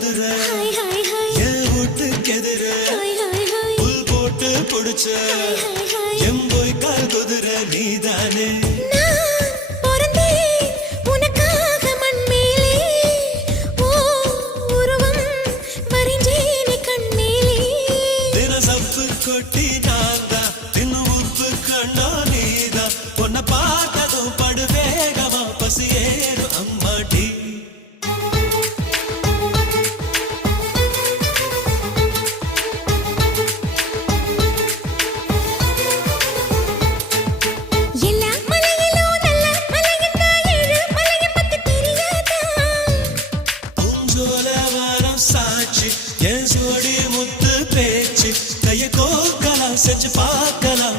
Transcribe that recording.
குதிரை என் வீட்டுக்கு எதிர புல் போட்டு புடிச்ச எம்போய் கால் குதிரை நீதானே கொட்டி நான்தா தின்னு உப்பு கண்ணோ நீதா பொன்ன பார்த்ததும் படு வேகமா பசியேறு அம்மாடி எல்லா மலையிலும் நல்ல மலையின்னா ஏழு மலையை பத்தி தெரியாதா பூஞ்சோல வாரம் சாட்சி என் சோடி முத்து பேச்சு கைய கோக்கலாம் செஞ்சு பார்க்கலாம்